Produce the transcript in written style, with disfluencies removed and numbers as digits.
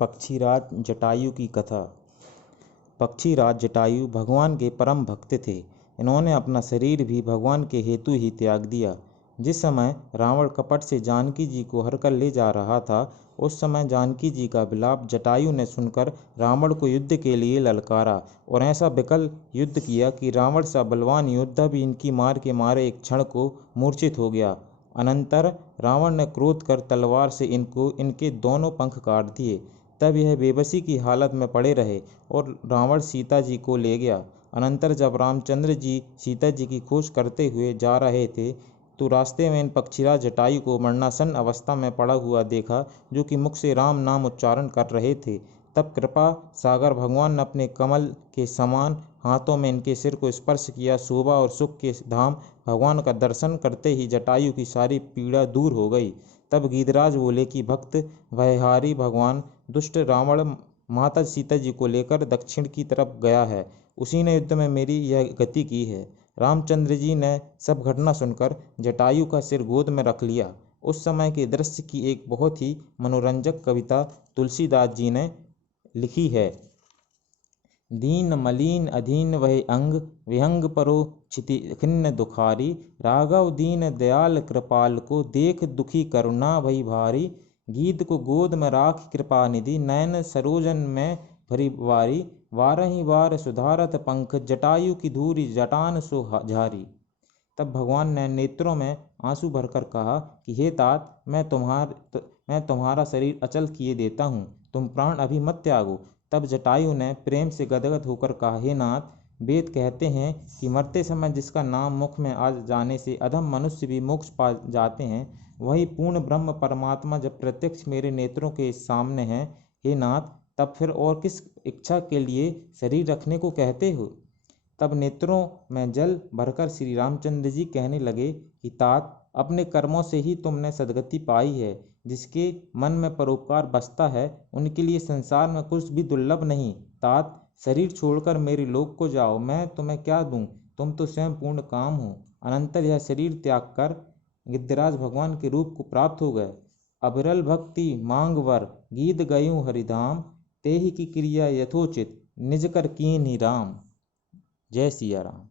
पक्षीराज जटायु की कथा। पक्षीराज जटायु भगवान के परम भक्त थे। इन्होंने अपना शरीर भी भगवान के हेतु ही त्याग दिया। जिस समय रावण कपट से जानकी जी को हरकर ले जा रहा था, उस समय जानकी जी का विलाप जटायु ने सुनकर रावण को युद्ध के लिए ललकारा और ऐसा विकल युद्ध किया कि रावण सा बलवान योद्धा भी इनकी मार के मारे एक क्षण को मूर्छित हो गया। अनंतर रावण ने क्रोध कर तलवार से इनके दोनों पंख काट दिए। तब यह बेबसी की हालत में पड़े रहे और रावण सीता जी को ले गया। अनंतर जब रामचंद्र जी सीता जी की खोज करते हुए जा रहे थे, तो रास्ते में इन पक्षीराज जटायु को मरणासन अवस्था में पड़ा हुआ देखा, जो कि मुख से राम नाम उच्चारण कर रहे थे। तब कृपा सागर भगवान ने अपने कमल के समान हाथों में इनके सिर को स्पर्श किया। शोभा और सुख के धाम भगवान का दर्शन करते ही जटायु की सारी पीड़ा दूर हो गई। तब गीधराज बोले कि भक्त भयहारी भगवान दुष्ट रावण माता सीता जी को लेकर दक्षिण की तरफ गया है। उसी ने युद्ध में मेरी यह गति की है। रामचंद्र जी ने सब घटना सुनकर जटायु का सिर गोद में रख लिया। उस समय के दृश्य की एक बहुत ही मनोरंजक कविता तुलसीदास जी ने लिखी है। दीन मलीन अधीन वह अंग, विहंग परो क्षिति खिन्न दुखारी। राघव दीन दयाल कृपाल को, देख दुखी करुणा भई भारी। गीत को गोद में राख कृपा निधि, नयन सरोजन में भरी वारी। वारही वार सुधारत पंख, जटायु की धूरी जटान सो झारी। तब भगवान ने नेत्रों में आंसू भरकर कहा कि हे तात, मैं तुम्हारा शरीर अचल किए देता हूँ, तुम प्राण अभी मत त्यागो। तब जटायु ने प्रेम से गदगद होकर कहा, हे नाथ, वेद कहते हैं कि मरते समय जिसका नाम मुख में आ जाने से अधम मनुष्य भी मोक्ष पा जाते हैं, वही पूर्ण ब्रह्म परमात्मा जब प्रत्यक्ष मेरे नेत्रों के सामने है, हे नाथ, तब फिर और किस इच्छा के लिए शरीर रखने को कहते हो। तब नेत्रों में जल भरकर श्री रामचंद्र जी कहने लगे कि तात, अपने कर्मों से ही तुमने सदगति पाई है। जिसके मन में परोपकार बसता है, उनके लिए संसार में कुछ भी दुर्लभ नहीं। तात, शरीर छोड़कर मेरे लोक को जाओ, मैं तुम्हें क्या दूं, तुम तो स्वयं पूर्ण काम हो। अनंतर यह शरीर त्याग कर गिद्धराज भगवान के रूप को प्राप्त हो गए। अविरल भक्ति मांग वर, गीत गयूं हरिधाम। तेहि की क्रिया यथोचित, निज कर कीन्ही राम। जय सिया राम।